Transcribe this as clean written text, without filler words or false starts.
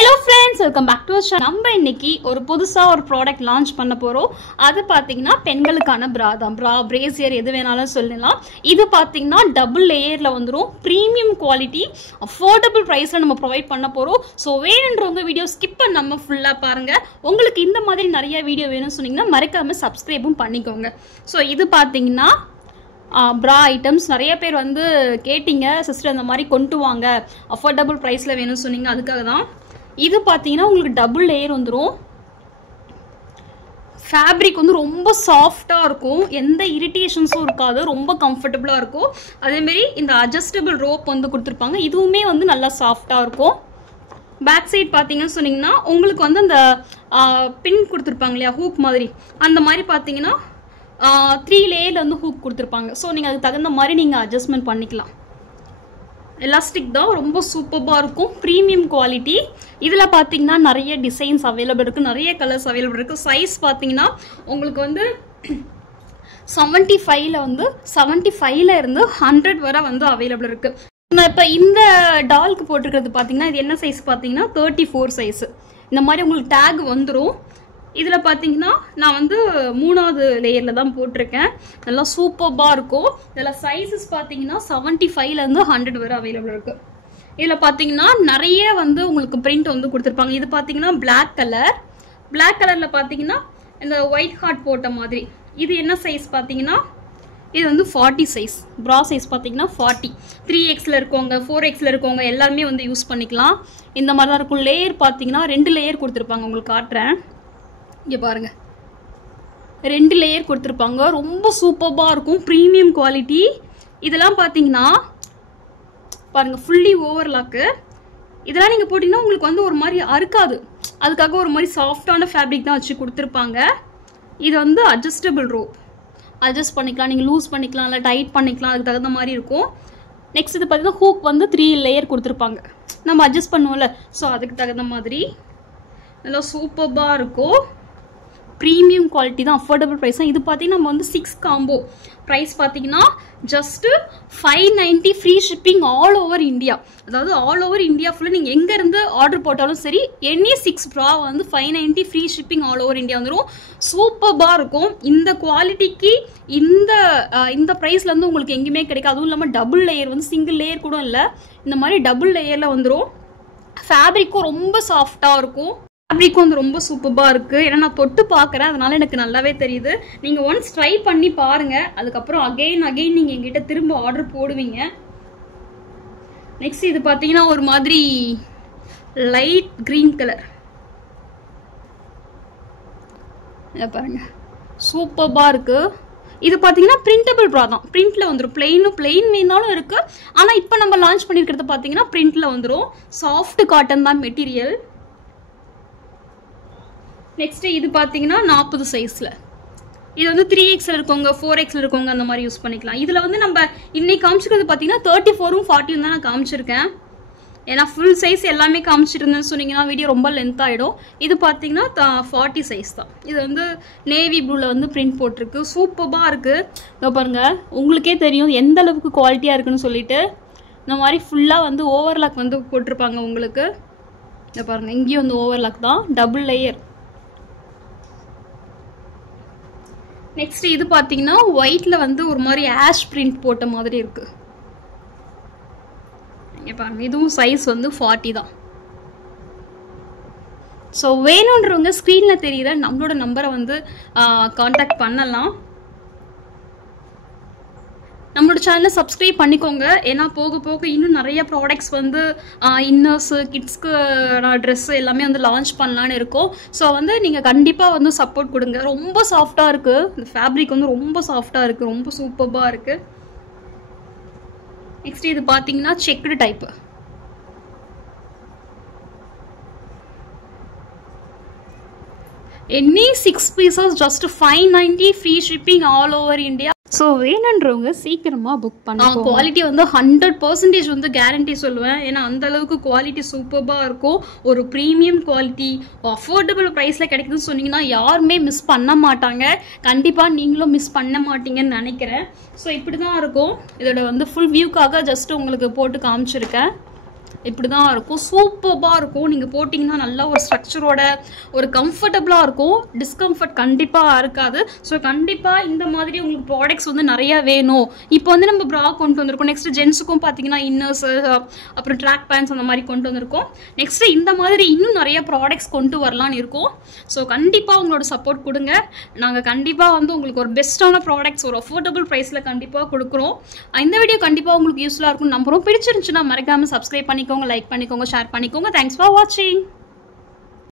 Hello friends, welcome back to our channel. நம்ம இன்னைக்கு ஒரு புதுசா ஒரு ப்ராடக்ட் லான்ச் பண்ண போறோம். அது பாத்தீங்கன்னா பெண்களுக்கான bra தான். bra brazier எது வேணாலும் சொல்லலாம். இது பாத்தீங்கன்னா டபுள் லேயர்ல வந்துரும். பிரீமியம் குவாலிட்டி, அஃபோர்டபிள் பிரைஸ்ல நம்ம ப்ரொவைட் பண்ண போறோம். சோ வேணும்ன்றவங்க வீடியோ ஸ்கிப் பண்ணாம ஃபுல்லா பாருங்க. உங்களுக்கு இந்த மாதிரி நிறைய வீடியோ வேணும்னு சொன்னீங்கன்னா மறக்காம சப்ஸ்கிரைபும் பண்ணிக்கோங்க. சோ இது பாத்தீங்கன்னா bra ஐட்டம்ஸ் நிறைய பேர் வந்து கேட்டிங்க, சிஸ்டர் அந்த மாதிரி கொண்டு வாங்க, அஃபோர்டபுள் ப்ரைஸில் வேணும்னு சொன்னீங்க, அதுக்காக தான். இது பார்த்தீங்கன்னா உங்களுக்கு டபுள் லேயர் வந்துடும். ஃபேப்ரிக் வந்து ரொம்ப சாஃப்டாக இருக்கும், எந்த இரிட்டேஷன்ஸும் இருக்காது, ரொம்ப கம்ஃபர்டபுளாக இருக்கும். அதேமாரி இந்த அட்ஜஸ்டபிள் ரோப் வந்து கொடுத்துருப்பாங்க, இதுவுமே வந்து நல்லா சாஃப்டாக இருக்கும். பேக் சைட் பார்த்தீங்கன்னு சொன்னீங்கன்னா உங்களுக்கு வந்து அந்த பின் கொடுத்துருப்பாங்க இல்லையா, ஹூக் மாதிரி, அந்த மாதிரி பார்த்தீங்கன்னா 3 லேயர்ல வந்து ஹூக் கொடுத்துருப்பாங்க. ஸோ நீங்கள் அதுக்கு தகுந்த மாதிரி நீங்கள் அட்ஜஸ்ட்மெண்ட் பண்ணிக்கலாம். எலாஸ்டிக் தான், ரொம்ப சூப்பராக இருக்கும், ப்ரீமியம் குவாலிட்டி. இதில் பார்த்தீங்கன்னா நிறைய டிசைன்ஸ் அவைலபிள் இருக்குது, நிறைய கலர்ஸ் அவைலபிள் இருக்குது. சைஸ் பார்த்தீங்கன்னா உங்களுக்கு வந்து 75ல வந்து 75ல இருந்து 100 வரை வந்து அவைலபிள் இருக்குது. நான் இப்போ இந்த டால்க்கு போட்டிருக்கிறது பார்த்தீங்கன்னா இது என்ன சைஸ் பார்த்தீங்கன்னா 34 சைஸு. இந்த மாதிரி உங்களுக்கு டேக் வந்துடும். இதில் பார்த்தீங்கன்னா நான் வந்து 3வது லேயரில் தான் போட்டிருக்கேன். நல்லா சூப்பராக இருக்கும். இதில் சைஸஸ் பார்த்தீங்கன்னா 75லேருந்து 100 வரை அவைலபிள் இருக்குது. இதில் பார்த்தீங்கன்னா நிறைய வந்து உங்களுக்கு பிரிண்ட் வந்து கொடுத்துருப்பாங்க. இது பார்த்தீங்கன்னா பிளாக் கலர், பிளாக் கலரில் பார்த்தீங்கன்னா இந்த ஒயிட் ஹார்ட் போட்ட மாதிரி. இது என்ன சைஸ் பார்த்தீங்கன்னா இது வந்து 40 சைஸ். ப்ரா சைஸ் பார்த்தீங்கன்னா 40. 3Xல இருக்கவங்க, 4Xல இருக்கவங்க எல்லாருமே வந்து யூஸ் பண்ணிக்கலாம். இந்த மாதிரி தான் இருக்கும். லேயர் பார்த்தீங்கன்னா 2 லேயர் கொடுத்துருப்பாங்க, உங்களுக்கு காட்டுறேன். இங்கே பாருங்கள், 2 லேயர் கொடுத்துருப்பாங்க, ரொம்ப சூப்பராக இருக்கும், ப்ரீமியம் குவாலிட்டி. இதெல்லாம் பார்த்தீங்கன்னா பாருங்கள், ஃபுல்லி ஓவர்லாக்கு. இதெல்லாம் நீங்கள் போட்டிங்கன்னா உங்களுக்கு வந்து ஒரு மாதிரி அறுக்காது, அதுக்காக ஒரு மாதிரி சாஃப்டான ஃபேப்ரிக் தான் வச்சு கொடுத்துருப்பாங்க. இது வந்து அட்ஜஸ்டபிள் ரோப், அட்ஜஸ்ட் பண்ணிக்கலாம், நீங்கள் லூஸ் பண்ணிக்கலாம், இல்லை டைட் பண்ணிக்கலாம், அதுக்கு தகுந்த மாதிரி இருக்கும். நெக்ஸ்ட் இது பார்த்தீங்கன்னா ஹூக் வந்து 3 லேயர் கொடுத்துருப்பாங்க, நம்ம அட்ஜஸ்ட் பண்ணுவோம்ல, ஸோ அதுக்கு தகுந்த மாதிரி நல்லா சூப்பராக இருக்கும். ப்ரீமியம் குவாலிட்டி தான், அஃபோர்டபுள் ப்ரைஸ் தான். இது பார்த்தீங்கன்னா நம்ம வந்து 6 காம்போ ப்ரைஸ் பார்த்தீங்கன்னா just 590 free shipping all over India. அதாவது ஆல் ஓவர் இந்தியா ஃபுல்லாக நீங்கள் எங்கேருந்து ஆர்டர் போட்டாலும் சரி, எனி 6 ப்ரா வந்து 590 free shipping all over India வந்துடும். சூப்பராக இருக்கும். இந்த குவாலிட்டிக்கு இந்த ப்ரைஸில் வந்து உங்களுக்கு எங்கேயுமே கிடைக்கும். அதுவும் இல்லாமல் டபுள் லேயர் வந்து சிங்கிள் லேயர் கூட இல்லை, இந்த மாதிரி டபுள் லேயரில் வந்துடும். ஃபேப்ரிக்கும் ரொம்ப சாஃப்டாக இருக்கும், ஃபேப்ரிக்கும் வந்து ரொம்ப சூப்பராக இருக்குது. ஏன்னா நான் தொட்டு பார்க்குறேன், அதனால எனக்கு நல்லாவே தெரியுது. நீங்கள் ஒன்ஸ் ட்ரை பண்ணி பாருங்கள், அதுக்கப்புறம் அகெயின் நீங்கள் எங்கிட்ட திரும்ப ஆர்டர் போடுவீங்க. நெக்ஸ்ட் இது பார்த்தீங்கன்னா ஒரு மாதிரி லைட் க்ரீன் கலர், பாருங்க, சூப்பராக இருக்குது. இது பார்த்தீங்கன்னா பிரிண்டபிள் ப்ரா தான், பிரிண்டில் வந்துடும். பிளெயின் வேணாலும் இருக்குது, ஆனால் இப்போ நம்ம லான்ச் பண்ணியிருக்கிறது பார்த்தீங்கன்னா பிரிண்டில் வந்துடும். சாஃப்ட் காட்டன் தான் மெட்டீரியல். நெக்ஸ்ட் இது பார்த்தீங்கன்னா 40 சைஸில். இது வந்து 3Xல இருக்கவங்க, 4Xல இருக்கவங்க அந்த மாதிரி யூஸ் பண்ணிக்கலாம். இதில் வந்து நம்ம இன்னைக்கு காமிச்சிக்கிறது பார்த்தீங்கன்னா 34ம் 40ம் தான் நான் காமிச்சிருக்கேன். ஏன்னா ஃபுல் சைஸ் எல்லாமே காமிச்சிருந்தேன்னு சொன்னீங்கன்னா வீடியோ ரொம்ப லென்த் ஆகிடும். இது பார்த்தீங்கன்னா 40 சைஸ் தான். இது வந்து நேவி ப்ளூவில் வந்து பிரிண்ட் போட்டிருக்கு, சூப்பராக இருக்குது. இதோ பாருங்கள், உங்களுக்கே தெரியும் எந்த அளவுக்கு குவாலிட்டியாக இருக்குன்னு சொல்லிட்டு. இந்த மாதிரி ஃபுல்லாக வந்து ஓவர்லாக் வந்து போட்டிருப்பாங்க உங்களுக்கு. இதை பாருங்கள், இங்கேயும் வந்து ஓவர்லாக் தான், டபுள் லேயர். நெக்ஸ்ட் இது பார்த்தீங்கன்னா ஒயிட்ல வந்து ஒரு மாதிரி ஆஷ் பிரிண்ட் போட்ட மாதிரி இருக்கு. இங்கே பாருங்க, இதுவும் சைஸ் வந்து 40 தான். ஸோ வேணுன்றவங்க ஸ்க்ரீனில் தெரியுற நம்மளோட நம்பரை வந்து காண்டாக்ட் பண்ணலாம். நம்மளோட சேனலை சப்ஸ்கிரைப் பண்ணிக்கோங்க, ஏன்னா போக போக இன்னும் நிறைய ப்ராடக்ட்ஸ் வந்து இன்னர்ஸு, கிட்ஸ்க்கு ட்ரெஸ்ஸு எல்லாமே வந்து லான்ச் பண்ணலான்னு இருக்கோம். ஸோ வந்து நீங்கள் கண்டிப்பாக வந்து சப்போர்ட் கொடுங்க. ரொம்ப சாஃப்டாக இருக்குது, இந்த ஃபேப்ரிக் வந்து ரொம்ப சாஃப்டாக இருக்குது, ரொம்ப சூப்பராக இருக்குது. நெக்ஸ்ட் இது பார்த்தீங்கன்னா checked type. Any 6 pieces just 590 free shipping all over India. So வேணுன்றவங்க சீக்கிரமாக புக் பண்ணுவோம். குவாலிட்டி வந்து 100% வந்து கேரண்டி சொல்லுவேன், ஏன்னா அந்த அளவுக்கு குவாலிட்டி சூப்பராக இருக்கும். ஒரு ப்ரீமியம் குவாலிட்டி அஃபோர்டபுள் ப்ரைஸில் கிடைக்குதுன்னு சொன்னீங்கன்னா யாருமே மிஸ் பண்ண மாட்டாங்க. கண்டிப்பாக நீங்களும் மிஸ் பண்ண மாட்டீங்கன்னு நினைக்கிறேன். ஸோ இப்படி தான் இருக்கும். இதோட வந்து ஃபுல் வியூக்காக ஜஸ்ட் உங்களுக்கு போட்டு காமிச்சிருக்கேன். இப்படி தான் இருக்கும். சூப்பராக இருக்கும். நீங்கள் போட்டிங்கன்னா நல்லா ஒரு ஸ்ட்ரக்சரோட ஒரு கம்ஃபர்டபுளாக இருக்கும். டிஸ்கம்ஃபர்ட் கண்டிப்பாக இருக்காது. ஸோ கண்டிப்பாக இந்த மாதிரி உங்களுக்கு ப்ராடக்ட்ஸ் வந்து நிறையா வேணும். இப்போ வந்து நம்ம ப்ரா கொண்டு வந்திருக்கோம். நெக்ஸ்ட் ஜென்ஸுக்கும் பார்த்தீங்கன்னா இன்னர்ஸு, அப்புறம் ட்ராக் பேண்ட்ஸ் அந்த மாதிரி கொண்டு வந்திருக்கோம். நெக்ஸ்ட் இந்த மாதிரி இன்னும் நிறைய ப்ராடக்ட்ஸ் கொண்டு வரலான்னு இருக்கோம். ஸோ கண்டிப்பாக உங்களோட சப்போர்ட் கொடுங்க. நாங்கள் கண்டிப்பாக வந்து உங்களுக்கு ஒரு பெஸ்ட்டான ப்ராடக்ட்ஸ் ஒரு அஃபோர்டபுள் ப்ரைஸில் கண்டிப்பாக கொடுக்குறோம். இந்த வீடியோ கண்டிப்பாக உங்களுக்கு யூஸ்ஃபுல்லாக இருக்கும் நம்புறோம். பிடிச்சிருந்துச்சுன்னா மறக்காமல் சப்ஸ்கிரைப் பண்ணிக்கோங்க, லைக் பண்ணிக்கோங்க, ஷேர் பண்ணிக்கோங்க. தேங்க்ஸ் ஃபார் வாட்சிங்.